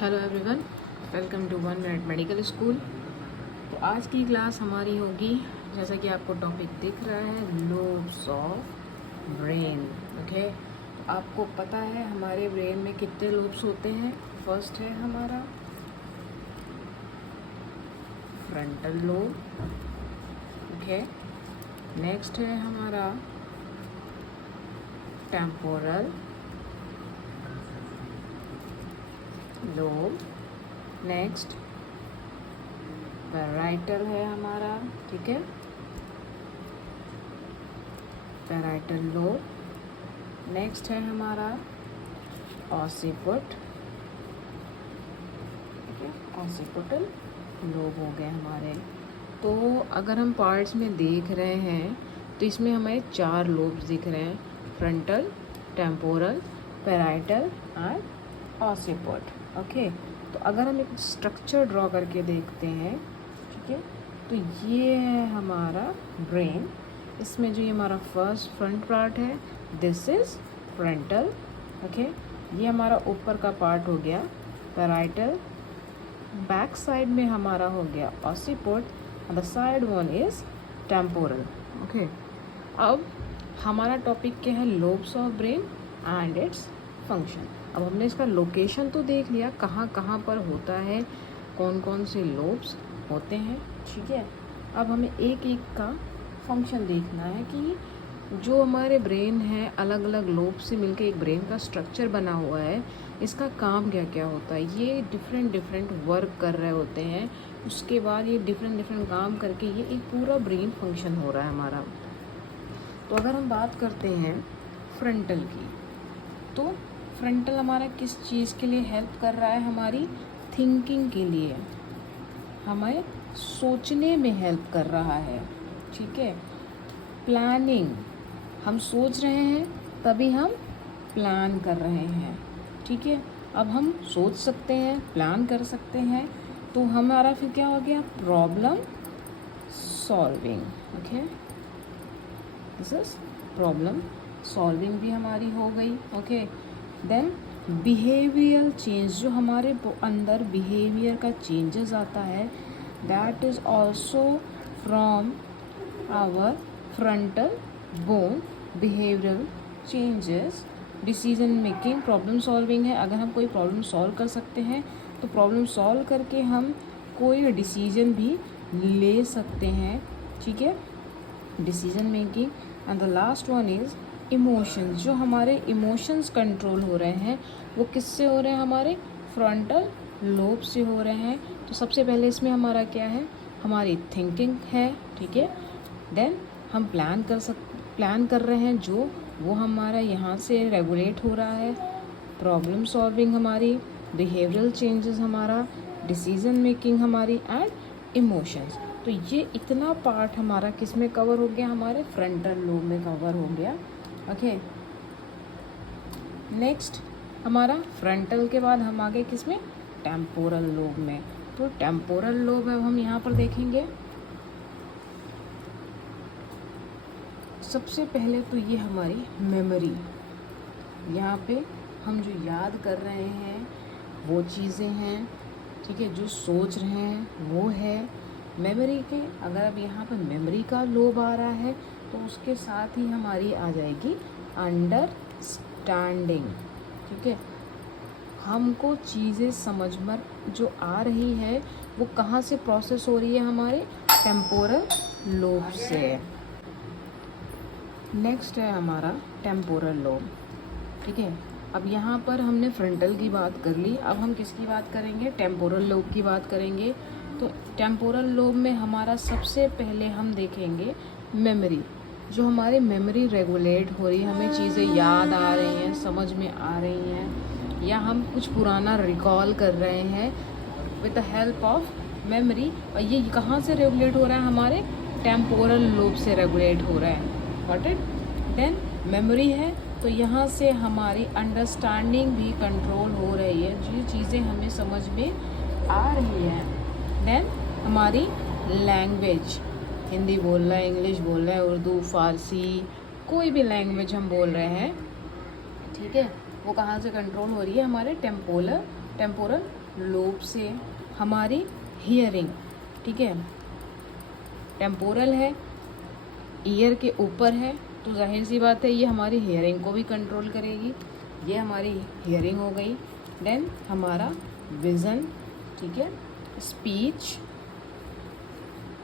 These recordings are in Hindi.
Hello everyone, welcome to 1 minute medical school. तो आज की क्लास हमारी होगी, जैसा कि आपको टॉपिक दिख रहा है, लोब्स ऑफ ब्रेन। ओके, तो आपको पता है हमारे ब्रेन में कितने लोब्स होते हैं। फर्स्ट है हमारा फ्रंटल लोब। ओके, नेक्स्ट है हमारा टेम्पोरल लोब, नेक्स्ट पैराइटल है हमारा, ठीक है, पैराइटल लोब। नेक्स्ट है हमारा ऑसिपुट, ठीक है, ऑसिपुटल लोब हो गए हमारे। तो अगर हम पार्ट्स में देख रहे हैं तो इसमें हमें 4 लोब्स दिख रहे हैं, frontal, temporal, parietal and occiput. Okay, तो अगर हम एक स्ट्रक्चर ड्रॉ करके देखते हैं, ठीक है, तो ये है हमारा ब्रेन। इसमें जो ये हमारा फर्स्ट फ्रंट पार्ट है, दिस इज़ फ्रंटल। ओके, ये हमारा ऊपर का पार्ट हो गया पैराइटल, बैक साइड में हमारा हो गया occiput and the side one is temporal. Okay, अब हमारा टॉपिक क्या है, lobes of brain and its function. अब हमने इसका लोकेशन तो देख लिया, कहाँ कहाँ पर होता है, कौन कौन से लोब्स होते हैं, ठीक है। अब हमें एक एक का फंक्शन देखना है कि जो हमारे ब्रेन है, अलग अलग लोब से मिलकर एक ब्रेन का स्ट्रक्चर बना हुआ है, इसका काम क्या क्या होता है। ये डिफरेंट वर्क कर रहे होते हैं, उसके बाद ये डिफरेंट काम करके ये एक पूरा ब्रेन फंक्शन हो रहा है हमारा। तो अगर हम बात करते हैं फ्रंटल की, तो फ्रंटल हमारा किस चीज़ के लिए हेल्प कर रहा है, हमारी थिंकिंग के लिए, हमें सोचने में हेल्प कर रहा है, ठीक है। प्लानिंग, हम सोच रहे हैं तभी हम प्लान कर रहे हैं, ठीक है। अब हम सोच सकते हैं, प्लान कर सकते हैं, तो हमारा फिर क्या हो गया, problem solving. Okay, this is problem solving भी हमारी हो गई। ओके, देन बिहेवियर चेंज, जो हमारे अंदर बिहेवियर का चेंजेस आता है, that is also from our frontal bone. Behavioural changes, decision making, problem solving है। अगर हम कोई प्रॉब्लम सॉल्व कर सकते हैं तो प्रॉब्लम सॉल्व करके हम कोई डिसीजन भी ले सकते हैं, ठीक है, decision making. And the last one is emotions, जो हमारे इमोशंस कंट्रोल हो रहे हैं वो किससे हो रहे हैं, हमारे फ्रंटल लोब से हो रहे हैं। तो सबसे पहले इसमें हमारा क्या है, हमारी थिंकिंग है, ठीक है। देन हम प्लान कर रहे हैं, जो वो हमारा यहाँ से रेगुलेट हो रहा है। प्रॉब्लम सॉल्विंग हमारी, बिहेवियरल चेंजेस हमारा, डिसीजन मेकिंग हमारी एंड इमोशंस। तो ये इतना पार्ट हमारा किस में कवर हो गया, हमारे फ्रंटल लोब में कवर हो गया। ओके, नेक्स्ट हमारा फ्रंटल के बाद हम आगे किस में, टेम्पोरल लोब में। तो टेम्पोरल लोब अब हम यहाँ पर देखेंगे। सबसे पहले तो ये हमारी मेमोरी, यहाँ पे हम जो याद कर रहे हैं वो चीज़ें हैं, ठीक है, जो सोच रहे हैं वो है मेमोरी के। अगर अब यहाँ पर मेमोरी का लोब आ रहा है तो उसके साथ ही हमारी आ जाएगी अंडरस्टैंडिंग, ठीक है। हमको चीज़ें समझ में जो आ रही है वो कहाँ से प्रोसेस हो रही है, हमारे टेम्पोरल लोब से। नेक्स्ट है हमारा टेम्पोरल लोब, ठीक है। अब यहाँ पर हमने फ्रंटल की बात कर ली, अब हम किसकी बात करेंगे, टेम्पोरल लोब की बात करेंगे। तो टेम्पोरल लोब में हमारा सबसे पहले हम देखेंगे मेमोरी, जो हमारी मेमोरी रेगुलेट हो रही है, हमें चीज़ें याद आ रही हैं, समझ में आ रही हैं, या हम कुछ पुराना रिकॉल कर रहे हैं with the help of memory. और ये कहाँ से रेगुलेट हो रहा है, हमारे टेम्पोरल लोब से रेगुलेट हो रहा है। Got it. देन मेमोरी है तो यहाँ से हमारी अंडरस्टैंडिंग भी कंट्रोल हो रही है, जो चीज़ें हमें समझ में आ रही हैं। देन हमारी लैंग्वेज, हिंदी बोल रहा है, इंग्लिश बोल रहा है, उर्दू, फ़ारसी, कोई भी लैंग्वेज हम बोल रहे हैं, ठीक है, वो कहाँ से कंट्रोल हो रही है, हमारे टेम्पोरल लोब से हमारी हियरिंग, ठीक है, टेम्पोरल है, ईयर के ऊपर है, तो जाहिर सी बात है ये हमारी हियरिंग को भी कंट्रोल करेगी। ये हमारी हियरिंग हो गई। देन हमारा विज़न, ठीक है, स्पीच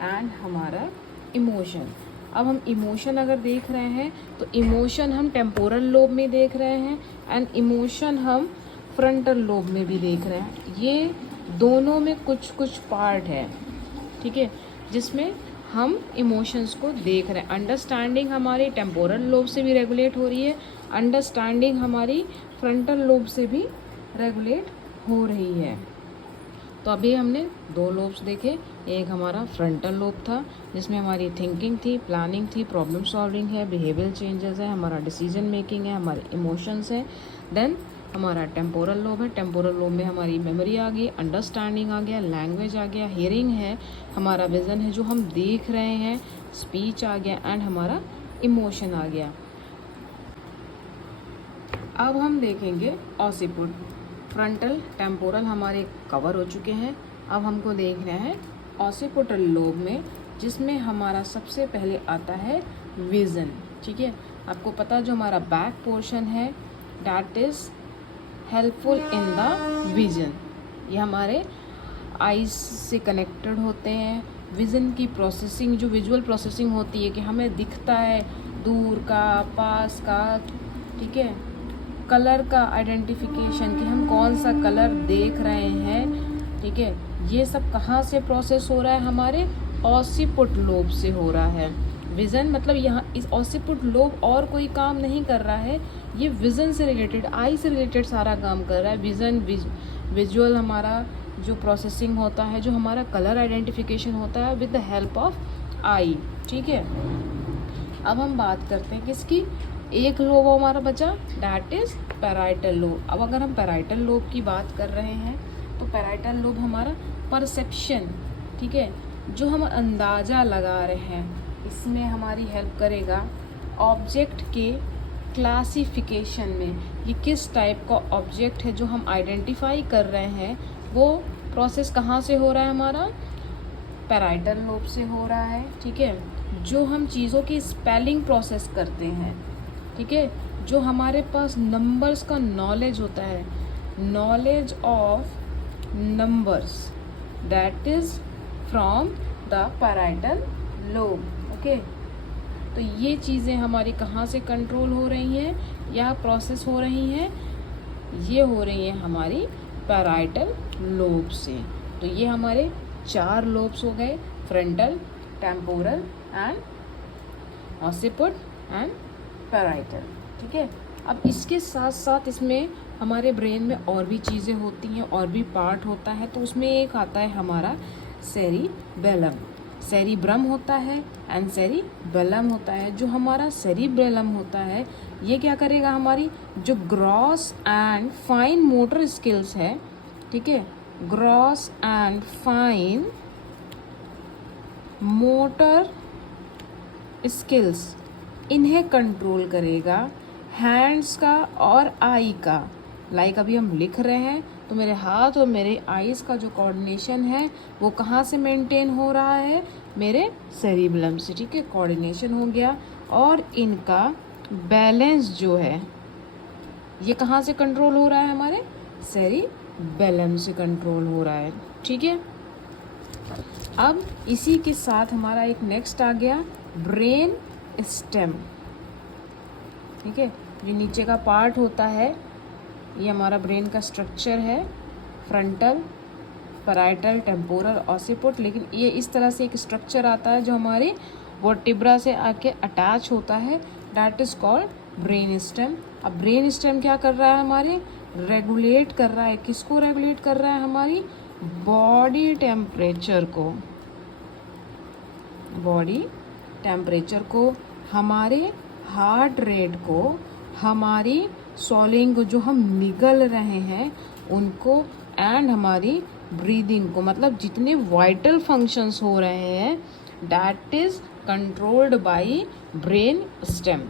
एंड हमारा इमोशन। अब हम इमोशन अगर देख रहे हैं तो इमोशन हम टेम्पोरल लोब में देख रहे हैं एंड इमोशन हम फ्रंटल लोब में भी देख रहे हैं। ये दोनों में कुछ कुछ पार्ट है, ठीक है, जिसमें हम इमोशंस को देख रहे हैं। अंडरस्टैंडिंग हमारी टेम्पोरल लोब से भी रेगुलेट हो रही है, अंडरस्टैंडिंग हमारी फ्रंटल लोब से भी रेगुलेट हो रही है। तो अभी हमने 2 लोब्स देखे, एक हमारा फ्रंटल लोब था जिसमें हमारी थिंकिंग थी, प्लानिंग थी, प्रॉब्लम सॉल्विंग है, बिहेवियरल चेंजेस है, हमारा डिसीजन मेकिंग है, हमारे इमोशंस हैं। देन हमारा टेम्पोरल लोब है, टेम्पोरल लोब में हमारी मेमोरी आ गई, अंडरस्टैंडिंग आ गया, लैंग्वेज आ गया, हियरिंग है, हमारा विज़न है जो हम देख रहे हैं, स्पीच आ गया एंड हमारा इमोशन आ गया। अब हम देखेंगे ऑसिपुट। फ्रंटल टेम्पोरल हमारे कवर हो चुके हैं। अब हमको देखना है ऑसिपुटल लोब में, जिसमें हमारा सबसे पहले आता है विज़न, ठीक है। आपको पता जो हमारा बैक पोर्शन है that is helpful in the vision. ये हमारे आइज से कनेक्टेड होते हैं। विज़न की प्रोसेसिंग, जो विजुअल प्रोसेसिंग होती है कि हमें दिखता है दूर का, पास का, ठीक है, कलर का आइडेंटिफिकेशन कि हम कौन सा कलर देख रहे हैं, ठीक है, ये सब कहाँ से प्रोसेस हो रहा है, हमारे ऑसिपुट लोब से हो रहा है। विज़न मतलब यहाँ इस ऑसिपुट लोब और कोई काम नहीं कर रहा है, ये विज़न से रिलेटेड, आई से रिलेटेड सारा काम कर रहा है। विज़न विजुअल हमारा जो प्रोसेसिंग होता है, जो हमारा कलर आइडेंटिफिकेशन होता है विद द हेल्प ऑफ आई, ठीक है। अब हम बात करते हैं किसकी, एक लोब हमारा बचा दैट इज़ पैराइटल लोब। अब अगर हम पैराइटल लोब की बात कर रहे हैं तो पैराइटल लोब हमारा परसेप्शन, ठीक है, जो हम अंदाज़ा लगा रहे हैं, इसमें हमारी हेल्प करेगा ऑब्जेक्ट के क्लासिफिकेशन में। ये किस टाइप का ऑब्जेक्ट है जो हम आइडेंटिफाई कर रहे हैं, वो प्रोसेस कहाँ से हो रहा है, हमारा पैराइटल लोब से हो रहा है, ठीक है। जो हम चीज़ों की स्पेलिंग प्रोसेस करते हैं, ठीक है, जो हमारे पास नंबर्स का नॉलेज होता है, knowledge of numbers, that is from the parietal lobe, okay. तो ये चीज़ें हमारी कहाँ से कंट्रोल हो रही हैं या प्रोसेस हो रही हैं, ये हो रही हैं हमारी पैराइटल लोब से। तो ये हमारे 4 लोब्स हो गए, frontal, temporal and occiput and parietal, ठीक है। अब इसके साथ साथ इसमें हमारे ब्रेन में और भी चीज़ें होती हैं, और भी पार्ट होता है। तो उसमें एक आता है हमारा सेरिबेलम, सेरिब्रम होता है एंड सेरिबेलम होता है। जो हमारा सेरिबेलम होता है ये क्या करेगा, हमारी जो gross and fine motor skills है, ठीक है, gross and fine motor skills, इन्हें कंट्रोल करेगा। हैंड्स का और आई का, लाइक अभी हम लिख रहे हैं तो मेरे हाथ और मेरे आईज का जो कोऑर्डिनेशन है वो कहाँ से मेंटेन हो रहा है, मेरे सेरिबेलम से, ठीक है, कोऑर्डिनेशन हो गया। और इनका बैलेंस जो है ये कहाँ से कंट्रोल हो रहा है, हमारे सेरिबेलम से कंट्रोल हो रहा है, ठीक है। अब इसी के साथ हमारा एक नेक्स्ट आ गया ब्रेन स्टेम, ठीक है। जो नीचे का पार्ट होता है ये हमारा ब्रेन का स्ट्रक्चर है, फ्रंटल, पैराइटल, टेम्पोरल, ऑसिपुट। लेकिन ये इस तरह से एक स्ट्रक्चर आता है जो हमारे वर्टिब्रा से आके अटैच होता है, that is called brain stem. अब ब्रेन स्टेम क्या कर रहा है, हमारे रेगुलेट कर रहा है, किसको रेगुलेट कर रहा है, हमारी बॉडी टेम्परेचर को, बॉडी टेम्परेचर को, हमारे हार्ट रेट को, हमारी सॉलिंग को, जो हम निगल रहे हैं उनको, एंड हमारी ब्रीदिंग को, मतलब जितने वाइटल फंक्शंस हो रहे हैं that is controlled by brain stem,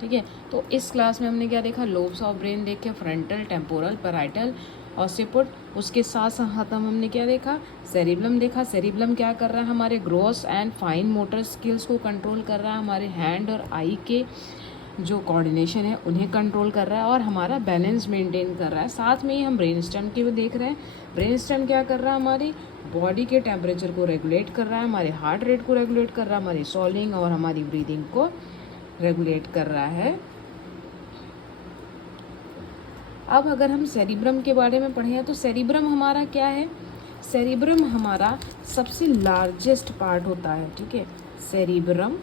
ठीक है। तो इस क्लास में हमने क्या देखा, लोब्स ऑफ ब्रेन देखे, फ्रंटल, टेम्पोरल, पैराइटल, ऑसिपुट। उसके साथ साथ हमने क्या देखा, सेरिब्लम देखा। सेरिब्लम क्या कर रहा है, हमारे gross and fine motor skills को कंट्रोल कर रहा है, हमारे हैंड और आई के जो कोऑर्डिनेशन है उन्हें कंट्रोल कर रहा है और हमारा बैलेंस मेंटेन कर रहा है। साथ में ही हम ब्रेन स्टेम की भी देख रहे हैं। ब्रेन स्टेम क्या कर रहा है, हमारी बॉडी के टेम्परेचर को रेगुलेट कर रहा है, हमारे हार्ट रेट को रेगुलेट कर रहा है, हमारी सॉलिंग और हमारी ब्रीदिंग को रेगुलेट कर रहा है। अब अगर हम सेरिब्रम के बारे में पढ़ें तो सेरिब्रम हमारा क्या है, सेरिब्रम हमारा सबसे लार्जेस्ट पार्ट होता है, ठीक है। सेरिब्रम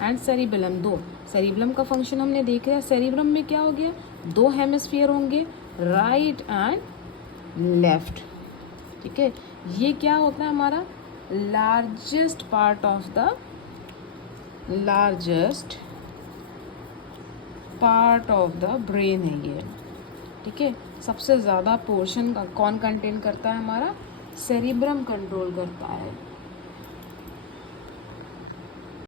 एंड सेरिबेलम, दो। सेरिब्रम का फंक्शन हमने देखा है। सेरिब्रम में क्या हो गया, दो हेमिस्फीयर होंगे, राइट एंड लेफ्ट, ठीक है। ये क्या होता है, हमारा largest part of the brain है ये, ठीक है। सबसे ज़्यादा पोर्शन कौन कंटेन करता है, हमारा सेरिब्रम कंट्रोल करता है।